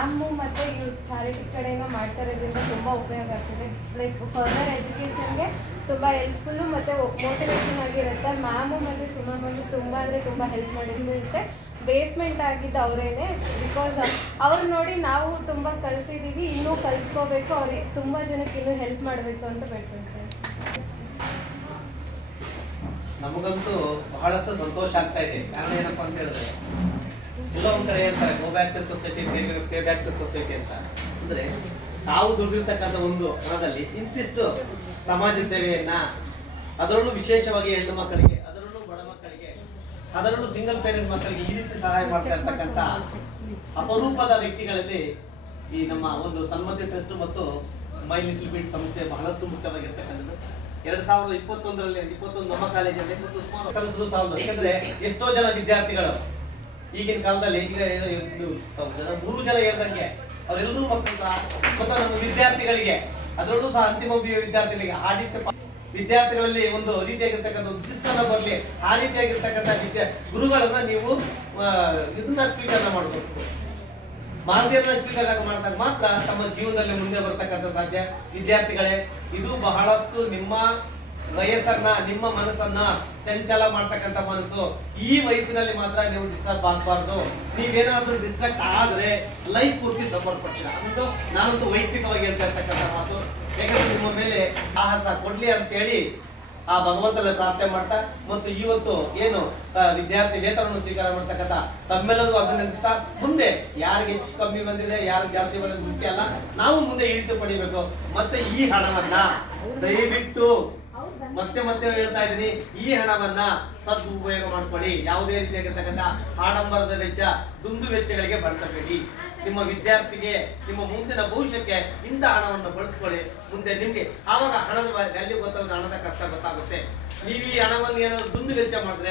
Ma'am ಮತ್ತು ಇವ್ರು charity ಕಡೆಯಿಂದ ಮಾಡ್ತಾ ಇರೋದ್ರಿಂದ ತುಂಬ ಉಪಯೋಗ ಆಗ್ತದೆ. ಲೈಕ್ ಫರ್ದರ್ ಎಜುಕೇಷನ್ಗೆ ತುಂಬ ಹೆಲ್ಪ್ಫುಲ್ಲು ಮತ್ತು ಮೋಟಿವೇಶನ್ ಆಗಿರುತ್ತೆ. ಮ್ಯಾಮು ಮತ್ತು ಸುಮಾ ಮ್ಯಾಮು ತುಂಬ ಅಂದರೆ ತುಂಬ ಹೆಲ್ಪ್ ಮಾಡಿರುತ್ತೆ. ಬೇಸ್ಮೆಂಟ್ ಆಗಿದ್ದು ಅವರೇನೆ. ಬಿಕಾಸ್ ಅವ್ರು ನೋಡಿ ನಾವು ತುಂಬ ಕಲ್ತಿದ್ದೀವಿ, ಇನ್ನೂ ಕಲ್ತ್ಕೋಬೇಕು, ಅವ್ರಿಗೆ ತುಂಬ ಜನಕ್ಕೆ ಇನ್ನೂ ಹೆಲ್ಪ್ ಮಾಡಬೇಕು ಅಂತ ಬೇಡ್ಕೊಳ್ತೇನೆ. ನಮಗಂತೂ ಬಹಳಷ್ಟು ಸಂತೋಷ ಆಗ್ತಾ ಇದೆ. ಕಾರಣ ಏನಪ್ಪಾ ಅಂತ ಹೇಳಿದ್ರೆ, ಎಲ್ಲ ಒಂದ್ ಕಡೆ ಹೇಳ್ತಾರೆ go back to society, pay back to society ಅಂತ. ಅಂದ್ರೆ ತಾವು ದುಡಿದಿರ್ತಕ್ಕಂಥ ಒಂದು ಹಣದಲ್ಲಿ ಇಂತಿಷ್ಟು ಸಮಾಜ ಸೇವೆಯನ್ನ, ಅದರಲ್ಲೂ ವಿಶೇಷವಾಗಿ ಹೆಣ್ಣು ಮಕ್ಕಳಿಗೆ, ಅದರಲ್ಲೂ ಬಡ ಮಕ್ಕಳಿಗೆ, ಅದರಲ್ಲೂ ಸಿಂಗಲ್ ಪೇರೆಂಟ್ ಮಕ್ಕಳಿಗೆ ಈ ರೀತಿ ಸಹಾಯ ಮಾಡ್ತಾ ಇರ್ತಕ್ಕಂಥ ಅಪರೂಪದ ವ್ಯಕ್ತಿಗಳಲ್ಲಿ ಈ ನಮ್ಮ ಒಂದು ಸನ್ಮತಿ ಟ್ರಸ್ಟ್ ಮತ್ತು ಮೈ ಲಿಟಲ್ ಬೀಟ್ ಸಂಸ್ಥೆ ಬಹಳಷ್ಟು ಮುಖ್ಯವಾಗಿರ್ತಕ್ಕಂಥದ್ದು. 2021ರಲ್ಲಿ 21 ನಮ್ಮ ಕಾಲೇಜಲ್ಲಿ ಸುಮಾರು ಸಾಲದು. ಯಾಕಂದ್ರೆ ಎಷ್ಟೋ ಜನ ವಿದ್ಯಾರ್ಥಿಗಳು ಈಗಿನ ಕಾಲದಲ್ಲಿ ಈಗ 3 ಜನ ಹೇಳ್ದಂಗೆ ಅವರೆಲ್ಲರೂ ಮಕ್ಕಳ ಮತ್ತು ನಮ್ಮ ವಿದ್ಯಾರ್ಥಿಗಳಿಗೆ, ಅದರಲ್ಲೂ ಸಹ ಅಂತಿಮ ವಿದ್ಯಾರ್ಥಿಗಳಿಗೆ ಆಡಿಟ್ ವಿದ್ಯಾರ್ಥಿಗಳಲ್ಲಿ ಒಂದು ರೀತಿಯಾಗಿರ್ತಕ್ಕಂಥ ಒಂದು ಶಿಸ್ತನ್ನ ಬರಲಿ, ಆ ರೀತಿಯಾಗಿರ್ತಕ್ಕಂಥ ಗುರುಗಳನ್ನ ನೀವು ಇದನ್ನ ಸ್ವೀಕಾರ ಮಾಡಬೇಕು. ಮಾನವೀಯರನ್ನ ಸ್ವೀಕಾರ ಮಾಡಿದಾಗ ಮಾತ್ರ ತಮ್ಮ ಜೀವನದಲ್ಲಿ ಮುಂದೆ ಬರ್ತಕ್ಕಂಥ ಸಾಧ್ಯ. ವಿದ್ಯಾರ್ಥಿಗಳೇ, ಇದು ಬಹಳಷ್ಟು ನಿಮ್ಮ ವಯಸ್ಸನ್ನ, ನಿಮ್ಮ ಮನಸ್ಸನ್ನ ಚಂಚಲ ಮಾಡ್ತಕ್ಕಂಥ ಮನಸ್ಸು. ಈ ವಯಸ್ಸಿನಲ್ಲಿ ಮಾತ್ರ ನೀವು ಡಿಸ್ಟರ್ಬ್ ಆಗಬಾರ್ದು. ನೀವೇನಾದ್ರೂ ಡಿಸ್ಟ್ರಾಕ್ಟ್ ಆದ್ರೆ ಲೈಫ್ ಪೂರ್ತಿ ಸಪೋರ್ಟ್ ಪಡ್ತೀರಾ ಅಂತ ನಾನಂತೂ ವೈಯಕ್ತಿಕವಾಗಿ ಹೇಳ್ತಾ ಇರ್ತಕ್ಕಂಥ ಮಾತು. ಯಾಕಂದ್ರೆ ನಿಮ್ಮ ಮೇಲೆ ಸಾಹಸ ಕೊಡ್ಲಿ ಅಂತೇಳಿ ಆ ಭಗವಂತನ ಪ್ರಾರ್ಥನೆ ಮಾಡ್ತಾ, ಮತ್ತು ಇವತ್ತು ಏನು ವಿದ್ಯಾರ್ಥಿ ವೇತನವನ್ನು ಸ್ವೀಕಾರ ಮಾಡ್ತಕ್ಕಂಥ ತಮ್ಮೆಲ್ಲರಿಗೂ ಅಭಿನಂದಿಸ್ತಾ, ಮುಂದೆ ಯಾರಿಗೆ ಹೆಚ್ಚು ಕಮ್ಮಿ ಬಂದಿದೆ, ಯಾರಿಗೆ ಜಾಸ್ತಿ ಬಂದಿದೆ ಮುಖ್ಯ ಅಲ್ಲ, ನಾವು ಮುಂದೆ ಇಳಿತು ಪಡಿಬೇಕು. ಮತ್ತೆ ಈ ಹಣವನ್ನ ದಯವಿಟ್ಟು ಮತ್ತೆ ಹೇಳ್ತಾ ಇದ್ದೀನಿ, ಈ ಹಣವನ್ನ ಸದುಪಯೋಗ ಮಾಡ್ಕೊಳ್ಳಿ. ಯಾವುದೇ ರೀತಿಯಾಗಿರ್ತಕ್ಕಂಥ ಆಡಂಬರದ ವೆಚ್ಚ, ದುಂದು ವೆಚ್ಚಗಳಿಗೆ ಬಳಸಬೇಡಿ. ನಿಮ್ಮ ವಿದ್ಯಾರ್ಥಿಗೆ, ನಿಮ್ಮ ಮುಂದಿನ ಭವಿಷ್ಯಕ್ಕೆ ಇಂಥ ಹಣವನ್ನು ಬಳಸ್ಕೊಳ್ಳಿ. ಮುಂದೆ ನಿಮ್ಗೆ ಆವಾಗ ಹಣದ ವ್ಯಾಲ್ಯೂ ಗೊತ್ತಾಗುತ್ತೆ, ಹಣದ ಕಷ್ಟ ಗೊತ್ತಾಗುತ್ತೆ. ನೀವು ಈ ಹಣವನ್ನು ಏನಾದ್ರು ದುಂದು ವೆಚ್ಚ ಮಾಡಿದ್ರೆ